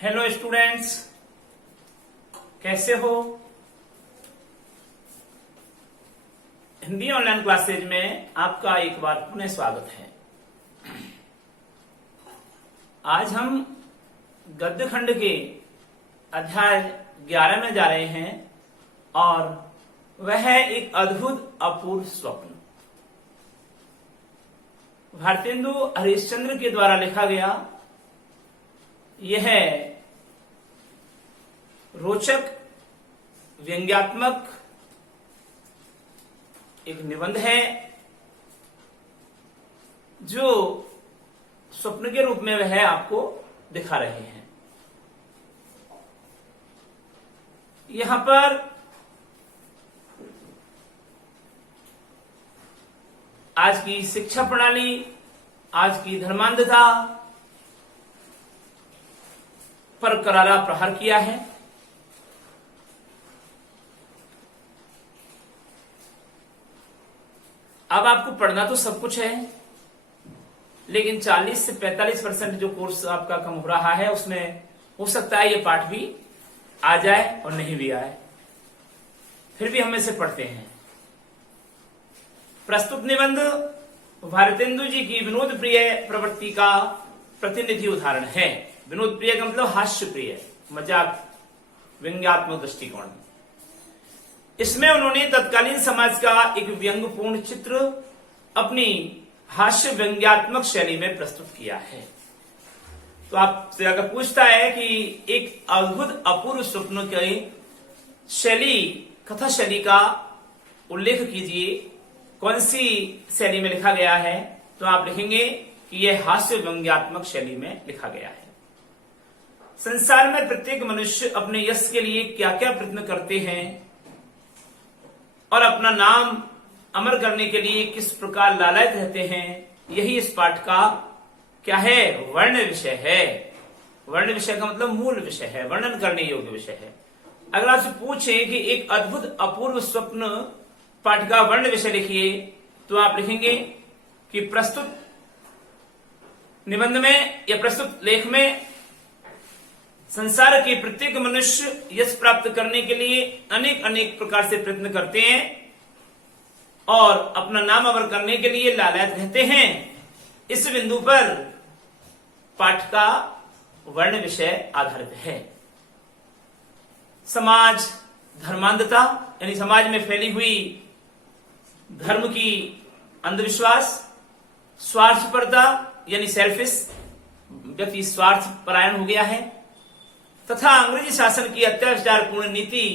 Hello students, कैसे हो? Hindi online classes में आपका एक बार पुनः स्वागत है। आज हम गद्य खंड के अध्याय 11 में जा रहे हैं और वह है एक अद्भुत अपूर्व स्वप्न। भारतेंदु हरिश्चंद्र के द्वारा लिखा गया यह रोचक व्यंग्यात्मक एक निबंध है जो स्वप्न के रूप में वह आपको दिखा रहे हैं। यहां पर आज की शिक्षा प्रणाली, आज की धर्मांधता पर करारा प्रहार किया है। अब आपको पढ़ना तो सब कुछ है, लेकिन 40 से 45% जो कोर्स आपका कम हो रहा है उसमें हो सकता है ये पाठ भी आ जाए और नहीं भी आए, फिर भी हम इसे पढ़ते हैं। प्रस्तुत निबंध भारतेंदु जी की विनोद प्रिय प्रवृत्ति का प्रतिनिधि उदाहरण है। विनोद प्रिय का मतलब हास्य प्रिय, मजाक, व्यंग्यात्मक दृष्टिकोण। इसमें उन्होंने तत्कालीन समाज का एक व्यंग्यपूर्ण चित्र अपनी हास्य व्यंग्यात्मक शैली में प्रस्तुत किया है। तो आपसे अगर पूछता है कि एक अद्भुत अपूर्व स्वप्न की शैली, कथा शैली का उल्लेख कीजिए, कौन सी शैली में लिखा गया है, तो आप लिखेंगे कि यह हास्य व्यंग्यात्मक शैली में लिखा गया है। संसार में प्रत्येक मनुष्य अपने यश के लिए क्या क्या प्रयत्न करते हैं और अपना नाम अमर करने के लिए किस प्रकार लालायित रहते हैं, यही इस पाठ का क्या है, वर्ण विषय है। वर्ण विषय का मतलब मूल विषय है, वर्णन करने योग्य विषय है। अगर आपसे पूछें कि एक अद्भुत अपूर्व स्वप्न पाठ का वर्ण विषय लिखिए, तो आप लिखेंगे कि प्रस्तुत निबंध में या प्रस्तुत लेख में संसार के प्रत्येक मनुष्य यश प्राप्त करने के लिए अनेक अनेक प्रकार से प्रयत्न करते हैं और अपना नाम अमर करने के लिए लालायित रहते हैं। इस बिंदु पर पाठ का वर्ण विषय आधारित है। समाज धर्मांधता यानी समाज में फैली हुई धर्म की अंधविश्वास, स्वार्थपरता यानी सेल्फिश, व्यक्ति स्वार्थ परायण हो गया है, तथा अंग्रेजी शासन की अत्याचारपूर्ण नीति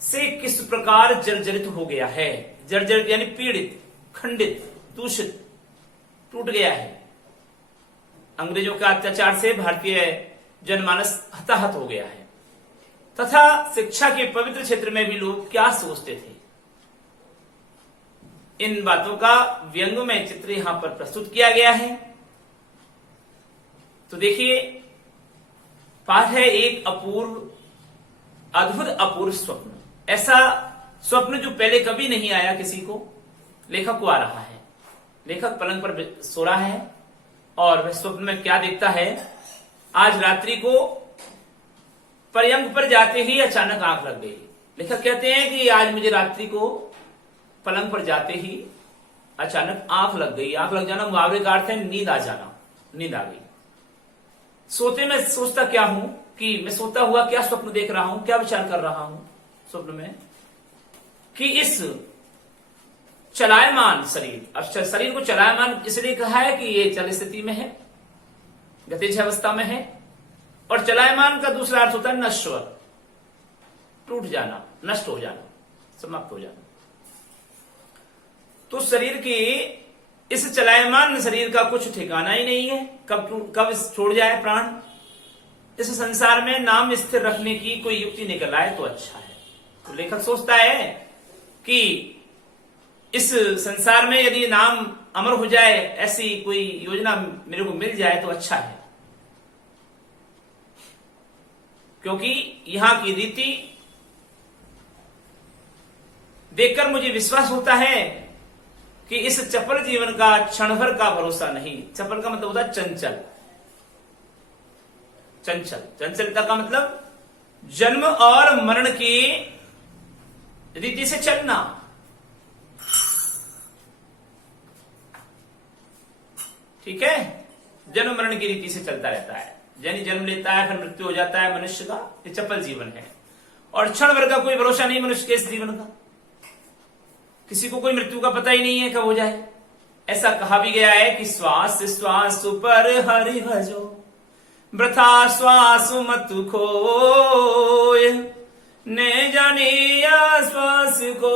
से किस प्रकार जर्जरित हो गया है। जर्जरित यानी पीड़ित, खंडित, दूषित, टूट गया है। अंग्रेजों के अत्याचार से भारतीय जनमानस हताहत हो गया है, तथा शिक्षा के पवित्र क्षेत्र में भी लोग क्या सोचते थे। इन बातों का व्यंग्यमय चित्र यहां पर प्रस्तुत किया गया है। तो देखिए, पाठ है एक अपूर्व, अद्भुत अपूर्व स्वप्न। ऐसा स्वप्न जो पहले कभी नहीं आया किसी को, लेखक को आ रहा है। लेखक पलंग पर सो रहा है और वह स्वप्न में क्या देखता है, आज रात्रि को पर्यंक पर जाते ही अचानक आंख लग गई। लेखक कहते हैं कि आज मुझे रात्रि को पलंग पर जाते ही अचानक आंख लग गई। आंख लग जाना मुहावरे का अर्थ है नींद आ जाना, नींद आ गई। सोते में सोचता क्या हूं कि मैं सोता हुआ क्या स्वप्न देख रहा हूं, क्या विचार कर रहा हूं स्वप्न में, कि इस चलायमान शरीर को चलायमान इसलिए कहा है कि ये चल स्थिति में है, गतिज अवस्था में है। और चलायमान का दूसरा अर्थ होता है नश्वर, टूट जाना, नष्ट हो जाना, समाप्त हो जाना। तो शरीर की इस चलायमान शरीर का कुछ ठिकाना ही नहीं है, कब छोड़ जाए प्राण। इस संसार में नाम स्थिर रखने की कोई युक्ति निकल आए तो अच्छा है। तो लेखक सोचता है कि इस संसार में यदि नाम अमर हो जाए, ऐसी कोई योजना मेरे को मिल जाए तो अच्छा है, क्योंकि यहां की रीति देखकर मुझे विश्वास होता है कि इस चपल जीवन का क्षण भर का भरोसा नहीं। चपल का मतलब होता है चंचल। चंचल, चंचलता का मतलब जन्म और मरण की रीति से चलना। ठीक है, जन्म मरण की रीति से चलता रहता है, यानी जन्म लेता है फिर मृत्यु हो जाता है मनुष्य का, ये चपल जीवन है। और क्षण भर का कोई भरोसा नहीं मनुष्य के इस जीवन का, किसी को कोई मृत्यु का पता ही नहीं है कब हो जाए। ऐसा कहा भी गया है कि श्वास श्वास पर हरि भजो, वृथा श्वास मत खोय, ने जानिया श्वास को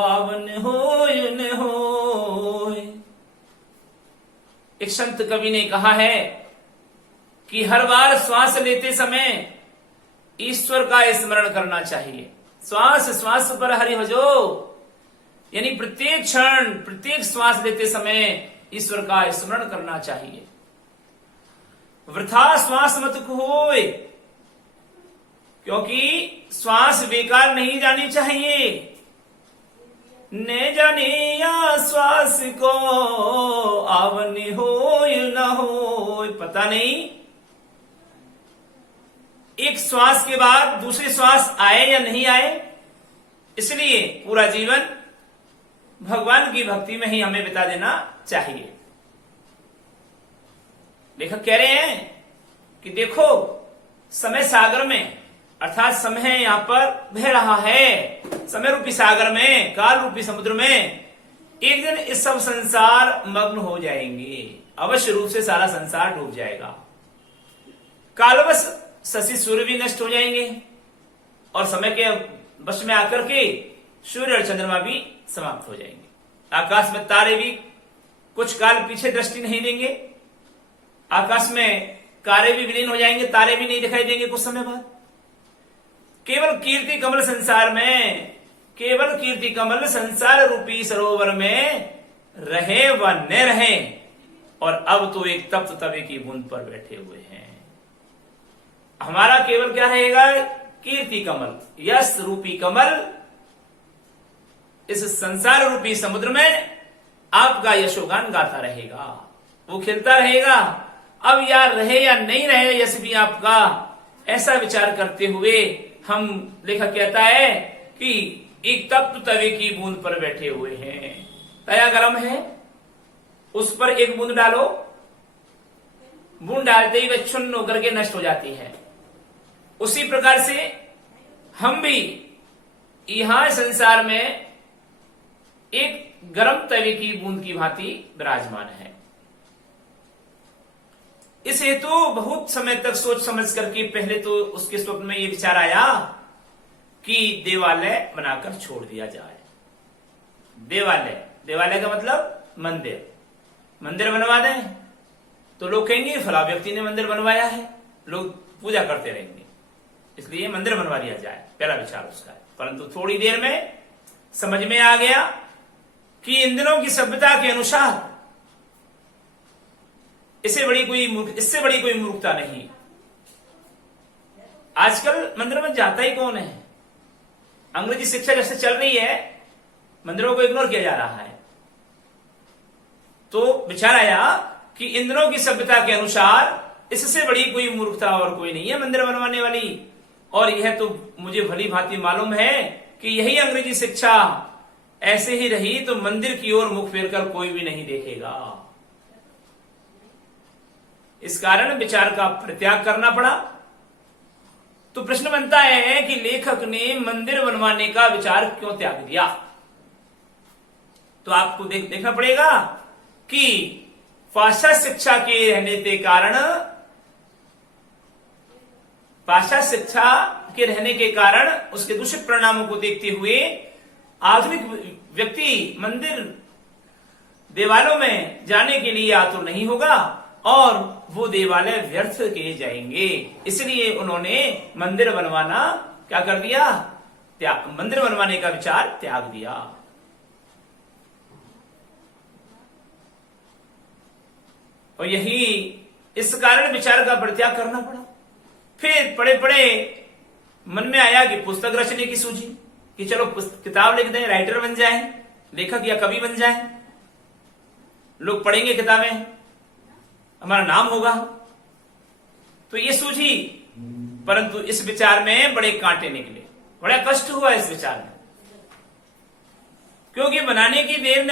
आवन होय न होय। एक संत कवि ने कहा है कि हर बार श्वास लेते समय ईश्वर का स्मरण करना चाहिए। श्वास श्वास पर हरि भजो, यानी प्रत्येक क्षण प्रत्येक श्वास लेते समय ईश्वर का स्मरण करना चाहिए। वृथा श्वास मत खोए, क्योंकि श्वास बेकार नहीं जानी चाहिए। ने जाने या श्वास को आवन होय न होय, पता नहीं एक श्वास के बाद दूसरी श्वास आए या नहीं आए। इसलिए पूरा जीवन भगवान की भक्ति में ही हमें बिता देना चाहिए। लेखक कह रहे हैं कि देखो समय सागर में, अर्थात समय यहां पर बह रहा है, समय रूपी सागर में, काल रूपी समुद्र में एक दिन इस सब संसार मग्न हो जाएंगे। अवश्य रूप से सारा संसार डूब जाएगा। कालवश शशि सूर्य भी नष्ट हो जाएंगे और समय के वश में आकर के सूर्य और चंद्रमा भी समाप्त हो जाएंगे। आकाश में तारे भी कुछ काल पीछे दृष्टि नहीं देंगे। आकाश में तारे भी विलीन हो जाएंगे, तारे भी नहीं दिखाई देंगे कुछ समय बाद। केवल कीर्ति कमल संसार में, केवल कीर्ति कमल संसार रूपी सरोवर में रहे व न रहे, और अब तो एक तप्त तवे की बूंद पर बैठे हुए हैं। हमारा केवल क्या रहेगा? कीर्ति कमल, यश रूपी कमल इस संसार रूपी समुद्र में आपका यशोगान गाता रहेगा, वो खिलता रहेगा। अब यार रहे या नहीं रहे यश भी आपका, ऐसा विचार करते हुए हम, लेखक कहता है कि एक तप्त तवे की बूंद पर बैठे हुए हैं। तया गरम है, उस पर एक बूंद डालो, बूंद डालते ही वह चुन्न होकर के नष्ट हो जाती है। उसी प्रकार से हम भी यहां संसार में एक गर्म तवे की बूंद की भांति विराजमान है। इस हेतु बहुत समय तक सोच समझ करके पहले तो उसके स्वप्न में यह विचार आया कि देवालय बनाकर छोड़ दिया जाए। देवालय, देवालय का मतलब मंदिर, मंदिर बनवा दें तो लोग कहेंगे फला व्यक्ति ने मंदिर बनवाया है, लोग पूजा करते रहेंगे, इसलिए मंदिर बनवा दिया जाए, पहला विचार उसका है। परंतु थोड़ी देर में समझ में आ गया कि इन दिनों की सभ्यता के अनुसार इससे बड़ी कोई मूर्खता नहीं। आजकल मंदिर में जाता ही कौन है? अंग्रेजी शिक्षा जैसे चल रही है, मंदिरों को इग्नोर किया जा रहा है। तो विचार आया कि इन दिनों की सभ्यता के अनुसार इससे बड़ी कोई मूर्खता और कोई नहीं है मंदिर बनवाने वाली। और यह तो मुझे भली भांति मालूम है कि यही अंग्रेजी शिक्षा ऐसे ही रही तो मंदिर की ओर मुख फेरकर कोई भी नहीं देखेगा। इस कारण विचार का परित्याग करना पड़ा। तो प्रश्न बनता है कि लेखक ने मंदिर बनवाने का विचार क्यों त्याग दिया? तो आपको देखना पड़ेगा कि पाश्चात्य शिक्षा के रहने के कारण, पाश्चात्य शिक्षा के रहने के कारण उसके दूषित परिणामों को देखते हुए आधुनिक व्यक्ति मंदिर देवालयों में जाने के लिए आतुर नहीं होगा और वो देवालय व्यर्थ किए जाएंगे। इसलिए उन्होंने मंदिर बनवाना क्या कर दिया? मंदिर बनवाने का विचार त्याग दिया। और यही इस कारण विचार का परित्याग करना पड़ा। फिर पढ़े पढ़े मन में आया कि पुस्तक रचने की सूझी कि चलो किताब लिख दें, राइटर बन जाएं, लेखक या कवि बन जाएं, लोग पढ़ेंगे किताबें, हमारा नाम होगा। तो ये सूझी, परंतु इस विचार में बड़े कांटे निकले, बड़ा कष्ट हुआ इस विचार में, क्योंकि बनाने की देर न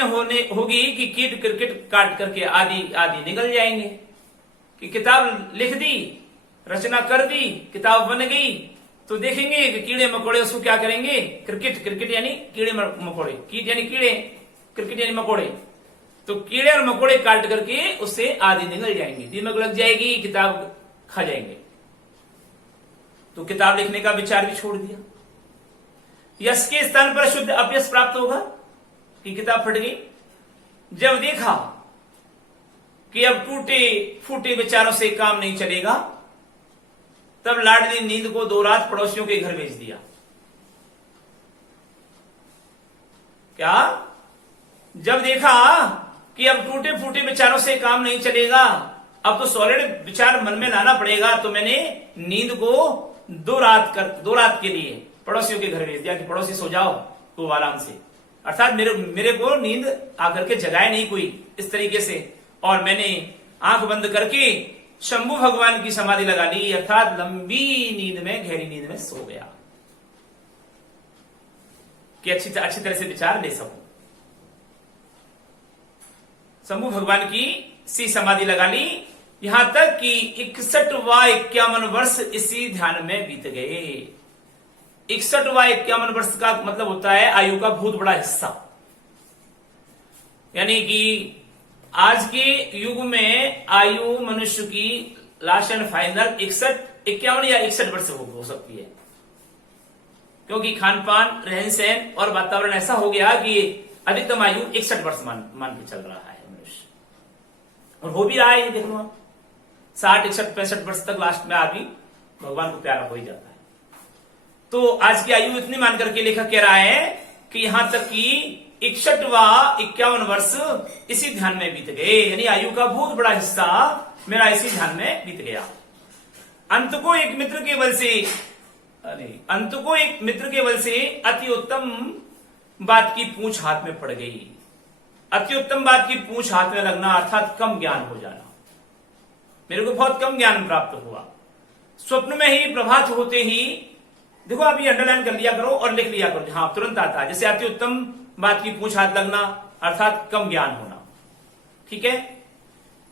होगी कि कीट क्रिकेट काट करके आदि आदि निकल जाएंगे। कि किताब लिख दी, रचना कर दी, किताब बन गई, तो देखेंगे कि कीड़े मकोड़े उसको क्या करेंगे, क्रिकेट यानी कीड़े मकोड़े, कीट यानी कीड़े, क्रिकेट यानी मकोड़े, तो कीड़े और मकोड़े काट करके उससे आदि निकल जाएंगे, दीमक लग जाएगी, किताब खा जाएंगे। तो किताब लिखने का विचार भी छोड़ दिया। यश के स्थान पर शुद्ध अपयश प्राप्त होगा कि किताब फट गई। जब देखा कि अब टूटे फूटे विचारों से काम नहीं चलेगा, तब लाडली नींद को 2 रात पड़ोसियों के घर भेज दिया। क्या? जब देखा कि अब टूटे फूटे विचारों से काम नहीं चलेगा, अब तो सॉलिड विचार मन में लाना पड़ेगा, तो मैंने नींद को 2 रात के लिए पड़ोसियों के घर भेज दिया कि पड़ोसी सो जाओ खूब आराम से। अर्थात मेरे को नींद आकर के जगाए नहीं कोई इस तरीके से, और मैंने आंख बंद करके शंभु भगवान की समाधि लगा ली, अर्थात लंबी नींद में, गहरी नींद में सो गया कि अच्छी तरह से विचार ले सकूं। शंभु भगवान की सी समाधि लगा ली, यहां तक कि 61 वर्ष इसी ध्यान में बीत गए। 61 वर्ष का मतलब होता है आयु का बहुत बड़ा हिस्सा, यानी कि आज के युग में आयु मनुष्य की लास्ट एंड फाइनल 51 या 61 वर्ष हो सकती है, क्योंकि खान पान, रहन सहन और वातावरण ऐसा हो गया कि अधिकतम आयु 61 वर्ष मान के चल रहा है मनुष्य, और हो भी रहा है। देख लो 60, 61, 65 वर्ष तक लास्ट में आदमी भगवान को प्यारा हो ही जाता है। तो आज की आयु इतनी मान करके लेखक कह रहा है कि यहां तक कि 51 वर्ष इसी ध्यान में बीत गए, यानी आयु का बहुत बड़ा हिस्सा मेरा इसी ध्यान में बीत गया। अंत को एक मित्र के बल से अति उत्तम बात की पूंछ हाथ में पड़ गई। अति उत्तम बात की पूंछ हाथ में लगना अर्थात कम ज्ञान हो जाना। मेरे को बहुत कम ज्ञान प्राप्त हुआ। स्वप्न में ही प्रभात होते ही, देखो आप ये अंडरलाइन कर लिया करो और लिख लिया करो, हाँ तुरंत आता है। जैसे अति उत्तम बात की पूंछ हाथ लगना अर्थात कम ज्ञान होना, ठीक है।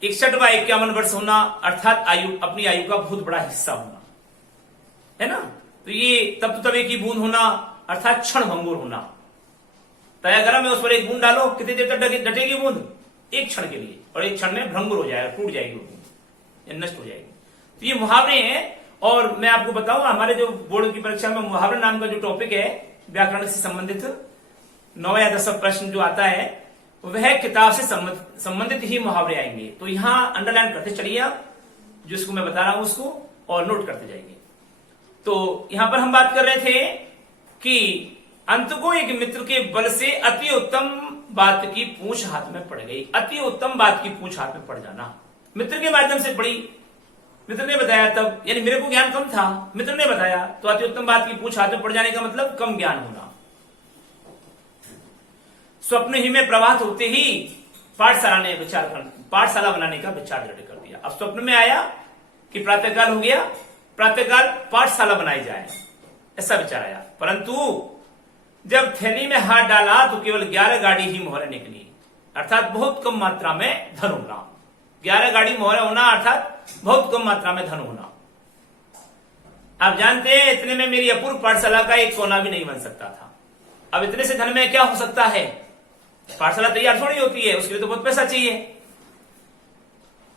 61 वर्ष होना अर्थात अपनी आयु का बहुत बड़ा हिस्सा होना, है ना। तो ये तब तो तवे की बूंद होना अर्थात क्षण भंगुर होना। तया गरम है, उस पर एक बूंद डालो, कितनी देर तक डटेगी बूंद? एक क्षण के लिए, और एक क्षण में भंगुर हो जाएगा, टूट जाएगी वो बूंद, नष्ट हो जाएगी। तो ये मुहावरे हैं। और मैं आपको बताऊं, हमारे जो बोर्ड की परीक्षा में मुहावरा नाम का जो टॉपिक है व्याकरण से संबंधित 9 या 10 प्रश्न जो आता है, वह किताब से संबंधित ही मुहावरे आएंगे। तो यहां अंडरलाइन करते चलिए आप, जिसको मैं बता रहा हूं उसको, और नोट करते जाएंगे। तो यहां पर हम बात कर रहे थे कि अंत को एक मित्र के बल से अति उत्तम बात की पूंछ हाथ में पड़ गई। अति उत्तम बात की पूंछ हाथ में पड़ जाना, मित्र के माध्यम से पड़ी, मित्र ने बताया तब, यानी मेरे को ज्ञान कम था, मित्र ने बताया, तो अति उत्तम बात की पूंछ हाथ में पड़ जाने का मतलब कम ज्ञान होना। स्वप्न ही में प्रभात होते ही पाठशाला बनाने का विचार दृढ़ कर दिया। अब स्वप्न में आया कि प्रातःकाल हो गया, प्रातःकाल पाठशाला बनाई जाए, ऐसा विचार आया। परंतु जब थैली में हाथ डाला तो केवल 11 गाड़ी ही मोहरें निकली, अर्थात बहुत कम मात्रा में धन होना। 11 गाड़ी मोहरें होना अर्थात बहुत कम मात्रा में धन होना। आप जानते हैं इतने में मेरी अपूर्व पाठशाला का एक कोना भी नहीं बन सकता था। अब इतने से धन में क्या हो सकता है? पाठशाला तैयार थोड़ी होती है, उसके लिए तो बहुत पैसा चाहिए।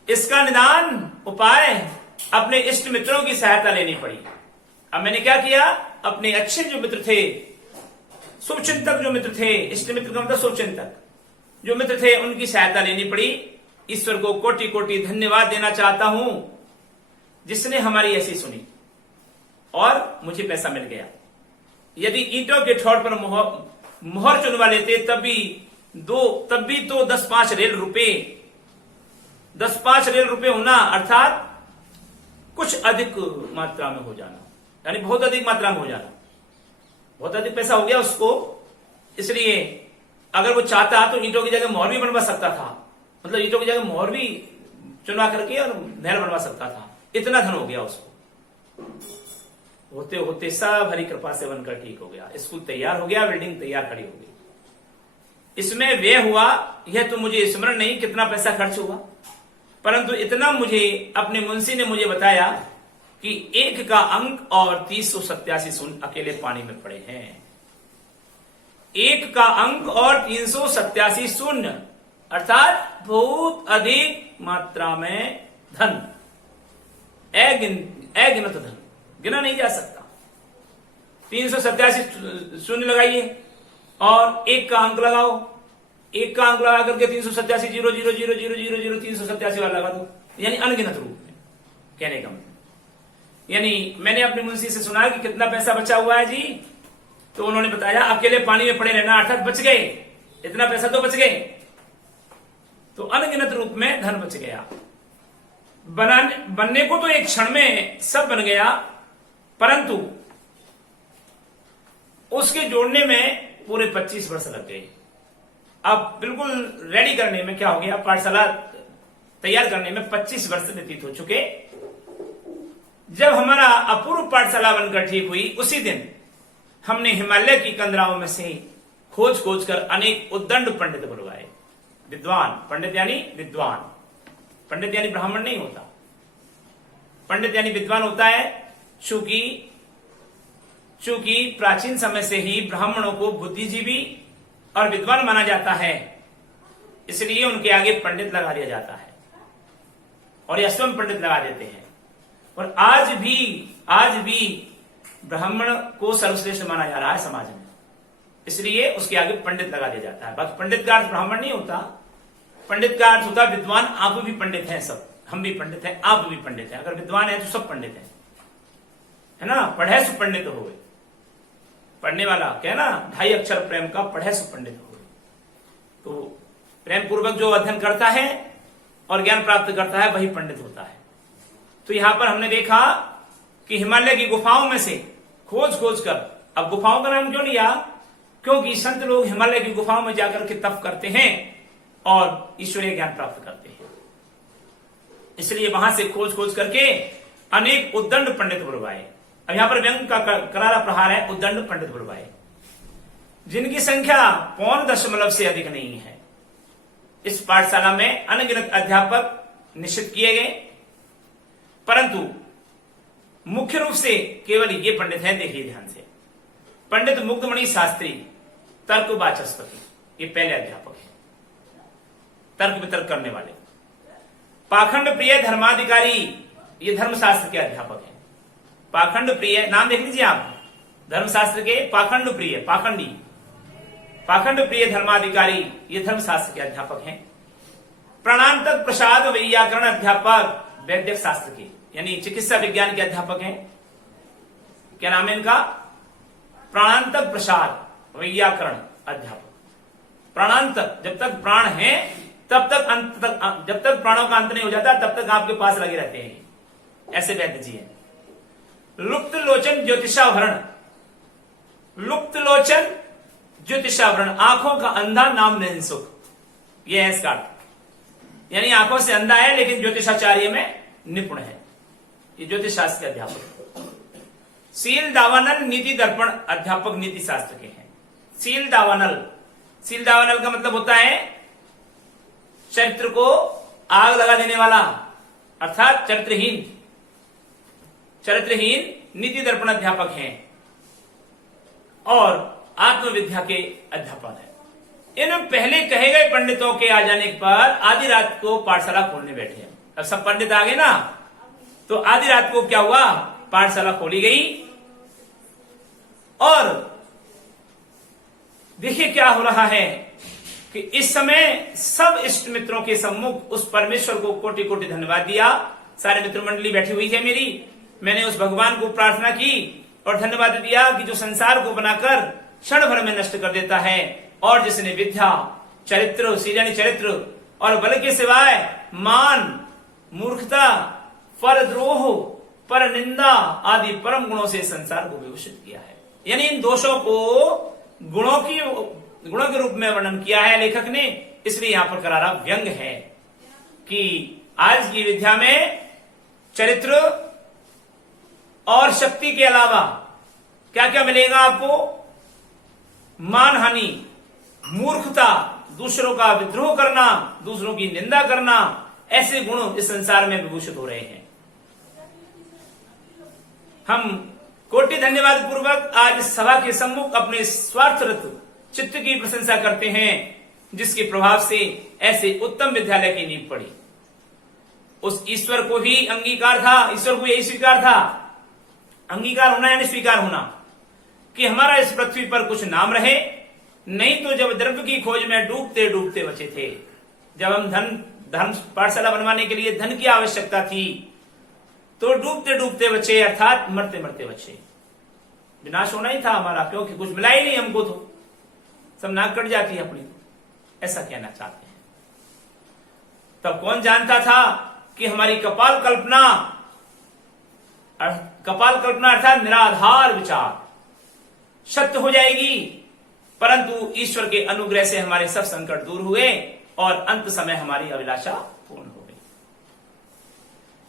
इसका निदान उपाय अपने इष्ट मित्रों की सहायता लेनी पड़ी। अब मैंने क्या किया, अपने अच्छे जो मित्र थे, शुभचिंतक जो मित्र थे, इष्ट मित्र का मतलब शुभचिंतक जो मित्र थे, उनकी सहायता लेनी पड़ी। ईश्वर को कोटि कोटि धन्यवाद देना चाहता हूं जिसने हमारी ऐसी सुनी और मुझे पैसा मिल गया। यदि ईंटों के ठोड़ पर मोहर चुनवा लेते तब भी तो 10-5 रेल रुपए होना, अर्थात कुछ अधिक मात्रा में हो जाना, यानी बहुत अधिक मात्रा में हो जाना, बहुत अधिक पैसा हो गया उसको। इसलिए अगर वो चाहता तो ईंटों की जगह मोहर भी बनवा सकता था, मतलब ईंटों की जगह मोहर भी चुनवा करके और नहर बनवा सकता था। इतना धन हो गया उसको। होते होते सब हरी कृपा से बनकर ठीक हो गया, स्कूल तैयार हो गया, बिल्डिंग तैयार खड़ी हो गई। इसमें व्यय हुआ यह तो मुझे स्मरण नहीं कितना पैसा खर्च हुआ, परंतु इतना मुझे अपने मुंशी ने मुझे बताया कि 1 का अंक और 387 शून्य अकेले पानी में पड़े हैं। 1 का अंक और 387 शून्य अर्थात बहुत अधिक मात्रा में धन, अगिनत धन, गिना नहीं जा सकता। 387 शून्य लगाइए और 1 का अंक लगाओ, 1 का अंक लगा करके 387 0 0 0 0 0 0 387 वाला लगा दो, यानी अनगिनत रूप में। कहने का मतलब यानी मैंने अपने मुंशी से सुना कि कितना पैसा बचा हुआ है जी, तो उन्होंने बताया अकेले पानी में पड़े रहना, अर्थात बच गए, इतना पैसा तो बच गए, तो अनगिनत रूप में धन बच गया। बनने को तो एक क्षण में सब बन गया, परंतु उसके जोड़ने में पूरे 25 वर्ष लग गए। अब बिल्कुल रेडी करने में क्या हो गया, पाठशाला तैयार करने में 25 वर्ष व्यतीत हो चुके। जब हमारा अपूर्व पाठशाला बनकर ठीक हुई, उसी दिन हमने हिमालय की कंदराओं में से खोज खोज कर अनेक उद्दंड पंडित बुलवाए। विद्वान, पंडित यानी विद्वान, पंडित यानी ब्राह्मण नहीं होता, पंडित यानी विद्वान होता है। चूंकि प्राचीन समय से ही ब्राह्मणों को बुद्धिजीवी और विद्वान माना जाता है, इसलिए उनके आगे पंडित लगा दिया जाता है और यह स्वयं पंडित लगा देते हैं। और आज भी ब्राह्मण को सर्वश्रेष्ठ माना जा रहा है समाज में, इसलिए उसके आगे पंडित लगा दिया जाता है। बस पंडित का अर्थ ब्राह्मण नहीं होता, पंडित का अर्थ होता है विद्वान। आप भी पंडित हैं, सब हम भी पंडित हैं, आप भी पंडित हैं। अगर विद्वान है तो सब पंडित हैं, है ना। पढ़े सु पंडित हो गए, पढ़ने वाला क्या है ना, 2.5 अक्षर प्रेम का, पढ़े सु पंडित हो गए। तो प्रेम पूर्वक जो अध्ययन करता है और ज्ञान प्राप्त करता है वही पंडित होता है। तो यहां पर हमने देखा कि हिमालय की गुफाओं में से खोज खोज कर, अब गुफाओं का नाम क्यों लिया, क्योंकि संत लोग हिमालय की गुफाओं में जाकर के तप करते हैं और ईश्वरीय ज्ञान प्राप्त करते हैं, इसलिए वहां से खोज खोज करके अनेक उद्दंड पंडित बुलवाए। अब यहां पर व्यंग का करारा प्रहार है, उद्दंड पंडित बुलवाए, जिनकी संख्या 0.5 से अधिक नहीं है। इस पाठशाला में अनगिनत अध्यापक निश्चित किए गए, परंतु मुख्य रूप से केवल ये पंडित हैं। देखिए ध्यान से, पंडित मुक्तमणि शास्त्री तर्क वाचस्पति, ये पहले अध्यापक हैं, तर्क वितर्क करने वाले। पाखंड प्रिय धर्माधिकारी, ये धर्मशास्त्र के अध्यापक हैं। पाखंड प्रिय नाम देख लीजिए आप, धर्मशास्त्र के पाखंड प्रिय, पाखंडी, पाखंड प्रिय धर्माधिकारी, ये धर्मशास्त्र के अध्यापक हैं। प्राणांतक प्रसाद वैयाकरण अध्यापक, वैद्य शास्त्र के यानी चिकित्सा विज्ञान के अध्यापक हैं। क्या नाम है इनका, प्राणांतक प्रसाद वैयाकरण अध्यापक। प्राणांतक, जब तक प्राण है तब तक अंत तक, जब तक प्राणों का अंत नहीं हो जाता तब तक आपके पास लगे रहते हैं, ऐसे वैद्य जी हैं। लुप्त लोचन ज्योतिषाभरण, लुप्त लोचन ज्योतिषाभरण, आंखों का अंधा नाम नहीं सुख, यह है इसका अर्थ। यानी आंखों से अंधा है लेकिन ज्योतिषाचार्य में निपुण है, ये ज्योतिष शास्त्र के अध्यापक। सील दावानल नीति दर्पण अध्यापक नीति शास्त्र के हैं। सील दावानल, सील दावानल का मतलब होता है चरित्र को आग लगा देने वाला, अर्थात चरित्रहीन, चरित्रहीन नीति दर्पण अध्यापक हैं और आत्मविद्या के अध्यापक हैं। इन पहले कहे गए पंडितों के आ जाने पर आधी रात को पाठशाला खोलने बैठे हैं। अब सब पंडित आ गए ना, तो आधी रात को क्या हुआ, पाठशाला खोली गई और देखिए क्या हो रहा है कि इस समय सब इष्ट मित्रों के सम्मुख उस परमेश्वर को कोटि कोटि धन्यवाद दिया। सारे मित्र मंडली बैठी हुई है मेरी, मैंने उस भगवान को प्रार्थना की और धन्यवाद दिया कि जो संसार को बनाकर क्षण भर में नष्ट कर देता है और जिसने विद्या, चरित्र, सीजनी चरित्र और बल के सिवाय मान, मूर्खता, परद्रोह, पर निंदा आदि परम गुणों से संसार को विभूषित किया है। यानी इन दोषों को गुणों के रूप में वर्णन किया है लेखक ने, इसलिए यहां पर करारा व्यंग है कि आज की विद्या में चरित्र और शक्ति के अलावा क्या क्या मिलेगा आपको? मानहानि, मूर्खता, दूसरों का विद्रोह करना, दूसरों की निंदा करना, ऐसे गुण इस संसार में विभूषित हो रहे हैं। हम कोटि धन्यवाद पूर्वक आज इस सभा के सम्मुख अपने स्वार्थरत चित्त की प्रशंसा करते हैं, जिसके प्रभाव से ऐसे उत्तम विद्यालय की नींव पड़ी। उस ईश्वर को भी अंगीकार था, ईश्वर को यही स्वीकार था, अंगीकार होना यानी स्वीकार होना, कि हमारा इस पृथ्वी पर कुछ नाम रहे। नहीं तो जब द्रव्य की खोज में डूबते डूबते बचे थे, जब हम धर्म पाठशाला बनवाने के लिए धन की आवश्यकता थी, तो डूबते डूबते बचे, अर्थात मरते मरते बचे। विनाश होना ही था हमारा, क्योंकि कुछ मिला ही नहीं हमको, तो सब नाक कट जाती है अपनी, ऐसा कहना चाहते हैं। तब कौन जानता था कि हमारी कपाल कल्पना अर्थात निराधार विचार सत्य हो जाएगी, परंतु ईश्वर के अनुग्रह से हमारे सब संकट दूर हुए और अंत समय हमारी अभिलाषा पूर्ण हो गई।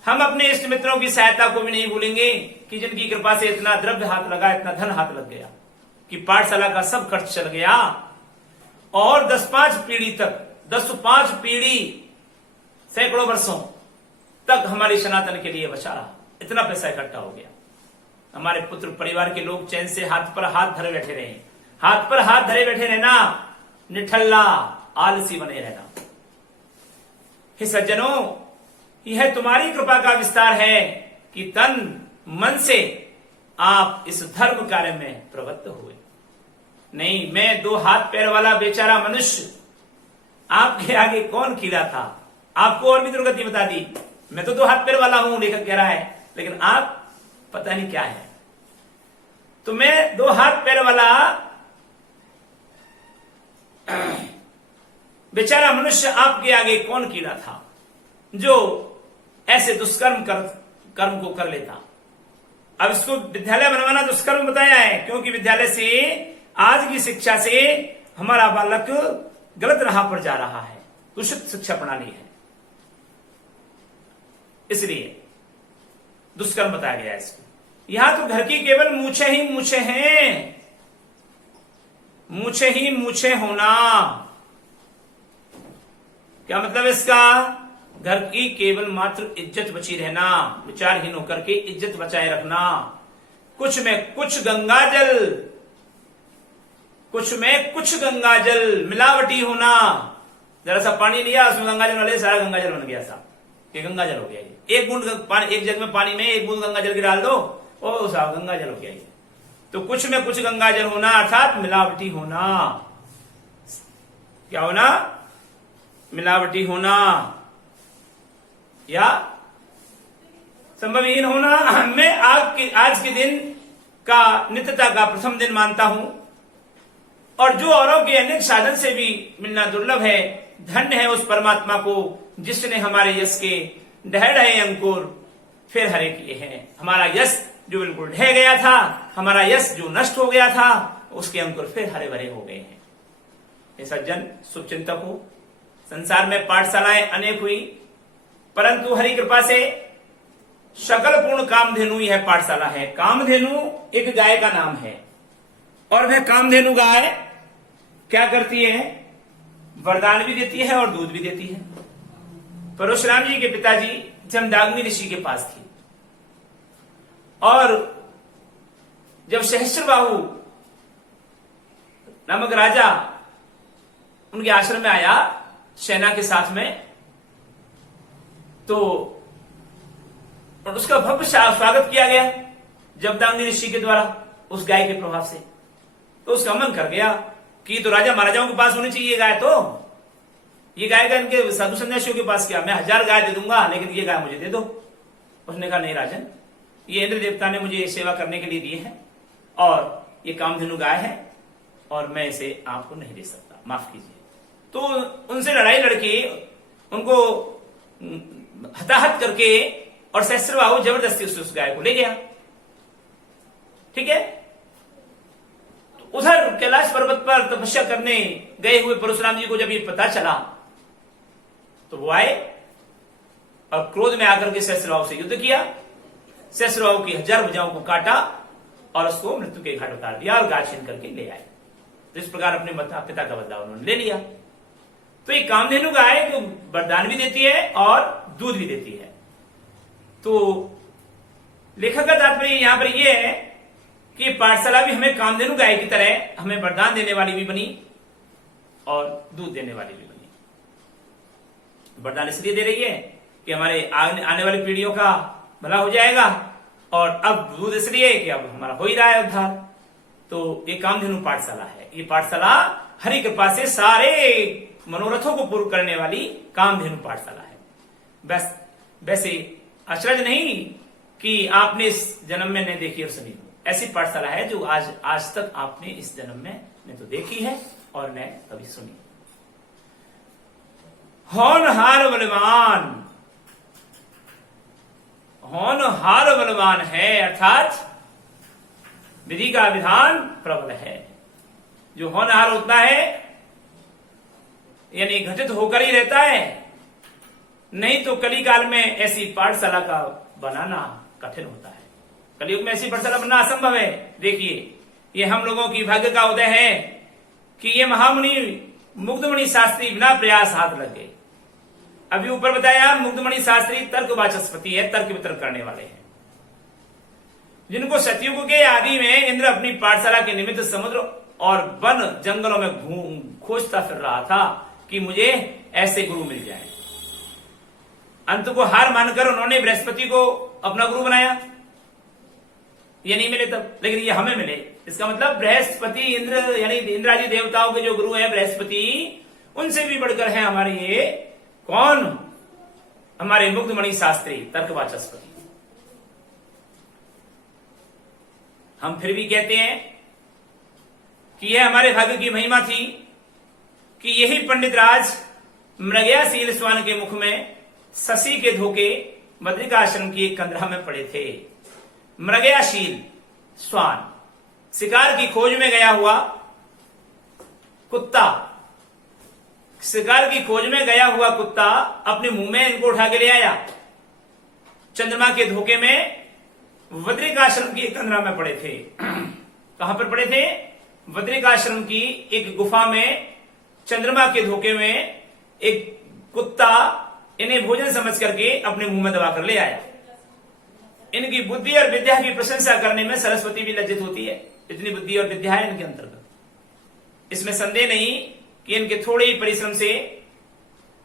हम अपने इष्ट मित्रों की सहायता को भी नहीं भूलेंगे कि जिनकी कृपा से इतना द्रव्य हाथ लगा, इतना धन हाथ लग गया कि पाठशाला का सब खर्च चल गया, और 10-5 पीढ़ी तक, 10-5 पीढ़ी, सैकड़ों वर्षों तक हमारी सनातन के लिए बचा रहा। इतना पैसा इकट्ठा हो गया। हमारे पुत्र परिवार के लोग चैन से हाथ पर हाथ धरे बैठे रहे। हाथ पर हाथ धरे बैठे रहना, निठल्ला आलसी बने रहना। हे सज्जनों, यह तुम्हारी कृपा का विस्तार है कि तन मन से आप इस धर्म कार्य में प्रवृत्त हुए। नहीं, मैं 2 हाथ पैर वाला बेचारा मनुष्य, आपके आगे कौन कीड़ा था? आपको और भी दुर्गति बता दी। मैं तो 2 हाथ पैर वाला हूं, लेखक कह रहा है, लेकिन आप पता नहीं क्या है। तो मैं 2 हाथ पैर वाला बेचारा मनुष्य आपके आगे कौन कीड़ा था जो ऐसे दुष्कर्म कर्म को कर लेता। अब इसको विद्यालय बनवाना दुष्कर्म बताया है, क्योंकि विद्यालय से, आज की शिक्षा से हमारा बालक गलत राह पर जा रहा है, दूषित शिक्षा प्रणाली है, इसलिए दुष्कर्म बताया गया है इसको। यहां तो घर की केवल मूछे ही मूछे हैं, मूछे ही मूछे होना। क्या मतलब इसका? घर की केवल मात्र इज्जत बची रहना, विचारहीन होकर के इज्जत बचाए रखना, कुछ में कुछ गंगाजल, कुछ में कुछ गंगाजल, मिलावटी होना। जरा सा पानी लिया, उसमें गंगाजल डाले, सारा गंगाजल बन गया साहब, ये गंगाजल हो गया। ये 1 बूंद पानी, 1 जग में पानी में 1 बूंद गंगाजल की डाल दो, ओ साहब गंगाजल हो गया ये। तो कुछ में कुछ गंगाजल होना अर्थात मिलावटी होना। क्या होना? मिलावटी होना या संभवहीन होना। मैं आज के दिन का नित्यता का प्रथम दिन मानता हूं, और जो औरों के अनेक साधन से भी मिलना दुर्लभ है। धन्य है उस परमात्मा को जिसने हमारे यश के ढह ढहे अंकुर फिर हरे किए हैं। हमारा यश जो बिल्कुल ढह गया था, हमारा यश जो नष्ट हो गया था, उसके अंकुर फिर हरे भरे हो गए हैं। ये सज्जन शुभचिंतक हो, संसार में पाठशालाएं अनेक हुई, परंतु हरि कृपा से सकल पूर्ण कामधेनु यह पाठशाला है। कामधेनु एक गाय का नाम है, और वह कामधेनु गाय क्या करती है? वरदान भी देती है और दूध भी देती है। परशुराम जी के पिताजी जमदाग्नि ऋषि के पास थी, और जब सहस्त्रबाहु नामक राजा उनके आश्रम में आया सेना के साथ में, तो उसका भव्य स्वागत किया गया जमदाग्नि ऋषि के द्वारा उस गाय के प्रभाव से। तो उसका मन कर गया कि तो राजा महाराजाओं के पास होनी चाहिए गाय, तो ये गाय का इनके साधु सन्यासियों के पास क्या, मैं 1000 गाय दे दूंगा, लेकिन ये गाय मुझे दे दो। उसने कहा नहीं राजन, ये इंद्र देवता ने मुझे सेवा करने के लिए दिए हैं, और ये कामधेनु गाय है, और मैं इसे आपको नहीं दे सकता, माफ कीजिए। तो उनसे लड़ाई लड़के उनको हताहत करके, और सहस्त्रबाहु जबरदस्ती उस गाय को ले गया। ठीक है, तो उधर कैलाश पर्वत पर तपस्या करने गए हुए परशुराम जी को जब ये पता चला, तो वो आए और क्रोध में आकर के सहस्रभाव से युद्ध किया, सहस्रभाव की 1000 भुजाओं को काटा और उसको मृत्यु के घाट उतार दिया और गाय छीन करके ले आए। तो इस प्रकार अपने पिता का बदला उन्होंने ले लिया। तो ये कामधेनु गाय जो वरदान भी देती है और दूध भी देती है। तो लेखक का तात्पर्य यहां पर यह है कि पाठशाला भी हमें कामधेनु गाय की तरह हमें वरदान देने वाली भी बनी और दूध देने वाली भी बनी। वरदान इसलिए दे रही है कि हमारे आने वाली पीढ़ियों का भला हो जाएगा, और अब दूध इसलिए कि अब हमारा हो ही रहा है उद्धार। तो ये कामधेनु पाठशाला है। ये पाठशाला हरि कृपा से सारे मनोरथों को पूर्ण करने वाली कामधेनु पाठशाला है। बस वैसे आश्चर्य नहीं कि आपने इस जन्म में नहीं देखी और सुनी हो। ऐसी पाठशाला है जो आज तक आपने इस जन्म में न तो देखी है और न कभी सुनी। होनहार बलवान, होनहार बलवान है, अर्थात विधि का विधान प्रबल है। जो होनहार होता है यानी घटित होकर ही रहता है, नहीं तो कलिकाल में ऐसी पाठशाला का बनाना कठिन होता है। कलयुग में ऐसी पाठशाला बनना असंभव है। देखिए, ये हम लोगों की भाग्य का उदय है कि ये महामुनि मुग्धमणि शास्त्री बिना प्रयास हाथ लग गए। अभी ऊपर बताया मुग्धमणि शास्त्री तर्क वाचस्पति है, तर्क वितर्क करने वाले हैं, जिनको सतयुग के आदि में इंद्र अपनी पाठशाला के निमित्त समुद्र और वन जंगलों में खोजता फिर रहा था कि मुझे ऐसे गुरु मिल जाए। अंत को हार मानकर उन्होंने बृहस्पति को अपना गुरु बनाया। ये नहीं मिले तब, लेकिन ये हमें मिले। इसका मतलब बृहस्पति इंद्र यानी इंद्रादि देवताओं के जो गुरु है बृहस्पति, उनसे भी बढ़कर है हमारे ये कौन, हमारे मुग्धमणि शास्त्री तर्क वाचस्पति। हम फिर भी कहते हैं कि यह हमारे भाग्य की महिमा थी कि यही पंडित राज मृगयाशील स्वान के मुख में शशि के धोखे बद्रिकाश्रम की एक कंदरा में पड़े थे। मृगयाशील स्वान, शिकार की खोज में गया हुआ कुत्ता, शिकार की खोज में गया हुआ कुत्ता अपने मुंह में इनको उठा के ले आया। चंद्रमा के धोखे में बद्रिकाश्रम की एक कंदरा में पड़े थे। कहां पर पड़े थे? बद्रिकाश्रम की एक गुफा में चंद्रमा के धोखे में एक कुत्ता इन्हें भोजन समझ करके अपने मुंह में दबाकर ले आया। इनकी बुद्धि और विद्या की प्रशंसा करने में सरस्वती भी लज्जित होती है। इतनी बुद्धि और विद्या है इनके अंतर्गत। इसमें संदेह नहीं कि इनके थोड़े ही परिश्रम से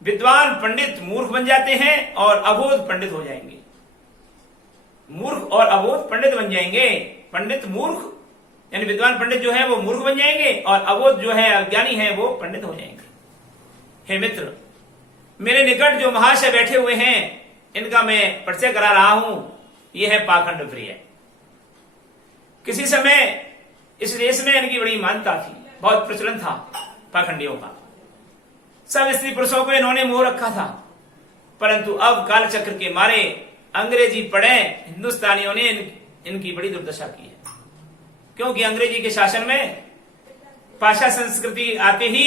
विद्वान पंडित मूर्ख बन जाते हैं और अबोध पंडित हो जाएंगे। मूर्ख और अबोध पंडित बन जाएंगे। पंडित मूर्ख यानी विद्वान पंडित जो है वो मूर्ख बन जाएंगे और अबोध जो है अज्ञानी है वो पंडित हो जाएंगे। हे मित्र, मेरे निकट जो महाशय बैठे हुए हैं इनका मैं परिचय करा रहा हूं। यह है पाखंड प्रिय। किसी समय इस देश में इनकी बड़ी मान्यता थी, बहुत प्रचलन था पाखंडियों का। सब स्त्री पुरुषों को इन्होंने मोह रखा था, परंतु अब कालचक्र के मारे अंग्रेजी पढ़े हिंदुस्तानियों ने इनकी बड़ी दुर्दशा की है। क्योंकि अंग्रेजी के शासन में भाषा संस्कृति आते ही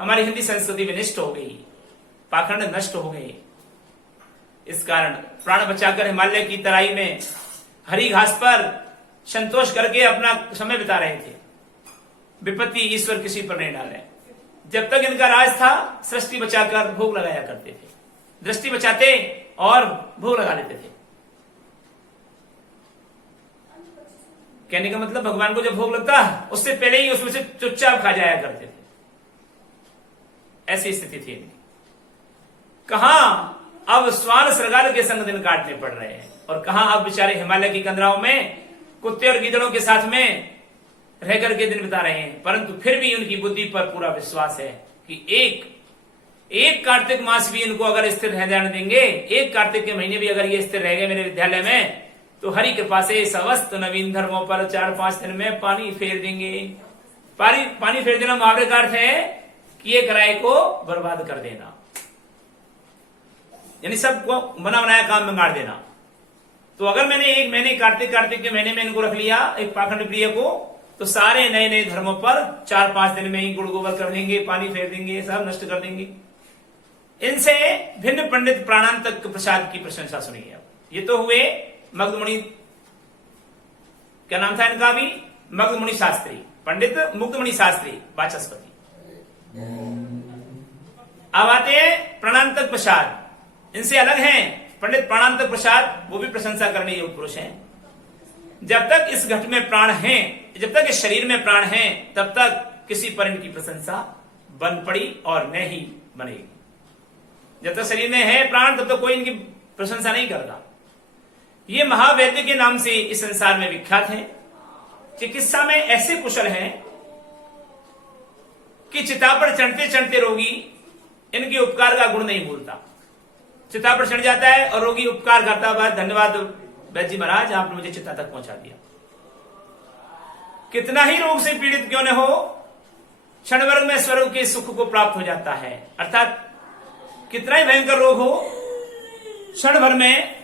हमारी हिंदी संस्कृति विनिष्ट हो गई, पाखंड नष्ट हो गए। इस कारण प्राण बचाकर हिमालय की तराई में हरी घास पर संतोष करके अपना समय बिता रहे थे। विपत्ति ईश्वर किसी पर नहीं डाले। जब तक इनका राज था सृष्टि बचाकर भोग लगाया करते थे, दृष्टि बचाते और भोग लगा लेते थे। कहने का मतलब भगवान को जब भोग लगता उससे पहले ही उसमें से चुपचाप खा जाया करते थे। ऐसी स्थिति थी इनकी। कहां अब स्वान श्रृंगार के संग दिन काटने पड़ रहे हैं और कहां अब बेचारे हिमालय की कंदराओं में कुत्ते और गीदड़ों के साथ में रह करके दिन बिता रहे हैं। परंतु फिर भी उनकी बुद्धि पर पूरा विश्वास है कि एक कार्तिक मास भी इनको अगर स्थिर रह जाने देंगे, एक कार्तिक के महीने भी अगर ये स्थिर रह गए मेरे विद्यालय में, तो हरि कृपा से समस्त नवीन धर्मों पर 4-5 दिन में पानी फेर देंगे। पानी फेर देना मुहावरे का अर्थ है कि ये किराए को बर्बाद कर देना, यानी सबको बना बनाया काम में गाड़ देना। तो अगर मैंने एक महीने कार्तिक के महीने में इनको रख लिया, एक पाखंड प्रिय को, तो सारे नए नए धर्मों पर 4-5 दिन में ही गुड़ गोबर कर देंगे, पानी फेर देंगे, सब नष्ट कर देंगे। इनसे भिन्न पंडित प्राणांतक प्रसाद की प्रशंसा सुनिए। ये तो हुए मग्धमुनि, क्या नाम था इनका भी, मग्धमुनि शास्त्री, पंडित मुग्धमुनि शास्त्री वाचस्पति। अब आते हैं प्राणांतक प्रसाद, इनसे अलग हैं पंडित प्राणांतक प्रसाद, वो भी प्रशंसा करने योग्य पुरुष हैं। जब तक इस घट में प्राण हैं, जब तक इस शरीर में प्राण हैं, तब तक किसी पर इनकी प्रशंसा बन पड़ी और न ही बनेगी। जब तक शरीर में है प्राण, तब तक कोई इनकी प्रशंसा नहीं करता। ये महावैद्य के नाम से इस संसार में विख्यात हैं। चिकित्सा में ऐसे कुशल हैं कि चिता पर चढ़ते चढ़ते रोगी इनके उपकार का गुण नहीं भूलता। चिता पर चढ़ जाता है और रोगी उपकार करता हुआ, धन्यवाद वैद्य जी महाराज, आपने मुझे चिता तक पहुंचा दिया। कितना ही रोग से पीड़ित क्यों न हो, क्षण भर में स्वर्ग के सुख को प्राप्त हो जाता है। अर्थात कितना ही भयंकर रोग हो, क्षण भर में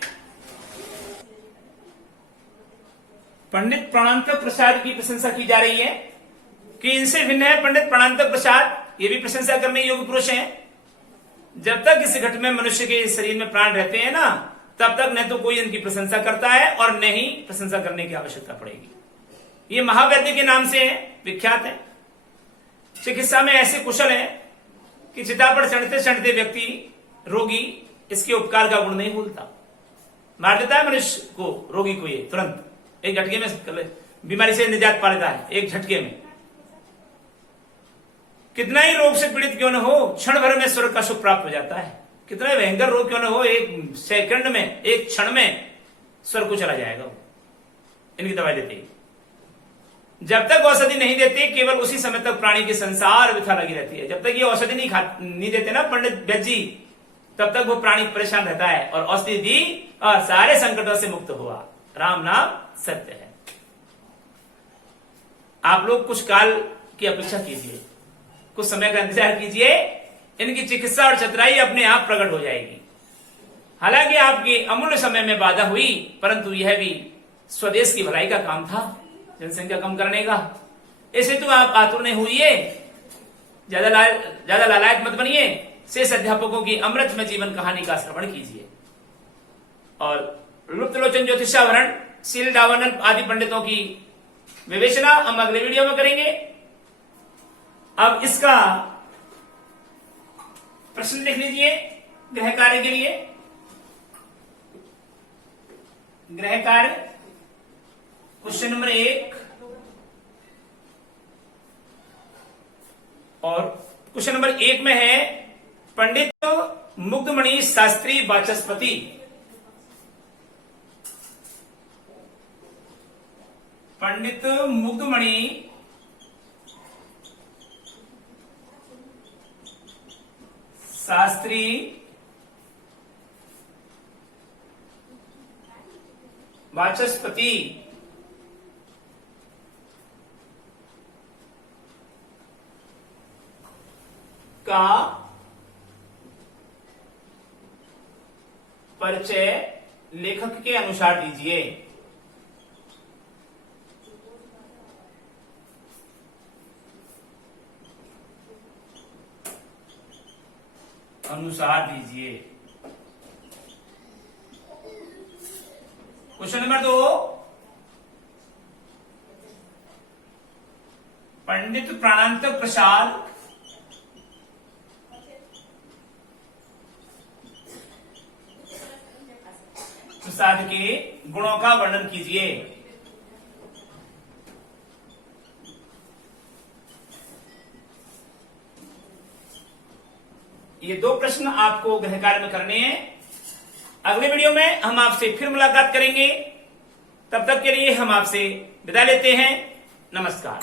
पंडित प्राणांतक प्रसाद की प्रशंसा की जा रही है कि इनसे भिन्न है पंडित प्राणांतक प्रसाद, ये भी प्रशंसा करने योग्य पुरुष हैं। जब तक इस घट में मनुष्य के शरीर में प्राण रहते हैं ना, तब तक न तो कोई इनकी प्रशंसा करता है और न ही प्रशंसा करने की आवश्यकता पड़ेगी। ये महावैद्य के नाम से विख्यात है। चिकित्सा में ऐसे कुशल है कि चिता पर चढ़ते चढ़ते व्यक्ति, रोगी, इसके उपकार का गुण नहीं भूलता। मार देता है मनुष्य को, रोगी को, ये तुरंत एक झटके में बीमारी से निजात पा लेता है, एक झटके में। कितना ही रोग से पीड़ित क्यों न हो, क्षण भर में स्वर्ग का सुख प्राप्त हो जाता है। कितना ही भयंकर रोग क्यों न हो, एक सेकंड में, एक क्षण में स्वर्ग को चला जाएगा वो, इनकी दवाई देते ही। जब तक औषधि नहीं देते, केवल उसी समय तक प्राणी की संसार व्यथा लगी रहती है। जब तक ये औषधि नहीं देते ना पंडित वैद्य जी, तब तक वो प्राणी परेशान रहता है, और औषधि दी और सारे संकटों से मुक्त हुआ। राम नाम सत्य है। आप लोग कुछ काल की अपेक्षा कीजिए, कुछ समय का इंतजार कीजिए, इनकी चिकित्सा और चतुराई अपने आप प्रकट हो जाएगी। हालांकि आपके अमूल्य समय में बाधा हुई, परंतु यह भी स्वदेश की भलाई का काम था, जनसंख्या कम करने का। ऐसे तो आप आतुर नहीं हुई, ज्यादा लालायत मत बनिए। शेष अध्यापकों की अमृत में जीवन कहानी का श्रवण कीजिए, और लुप्त लोचन ज्योतिषावरण, शील डावानल आदि पंडितों की विवेचना हम अगले वीडियो में करेंगे। अब इसका प्रश्न लिख लीजिए गृह कार्य के लिए। गृह कार्य क्वेश्चन नंबर 1 और क्वेश्चन नंबर 1 में है पंडित मुग्धमणि शास्त्री वाचस्पति। पंडित मुग्धमणि शास्त्री वाचस्पति का परिचय लेखक के अनुसार दीजिए। अनुसार दीजिए। क्वेश्चन नंबर 2, पंडित प्राणांतक प्रसाद के गुणों का वर्णन कीजिए। ये 2 प्रश्न आपको गृह कार्य में करने हैं। अगले वीडियो में हम आपसे फिर मुलाकात करेंगे। तब तक के लिए हम आपसे विदा लेते हैं। नमस्कार।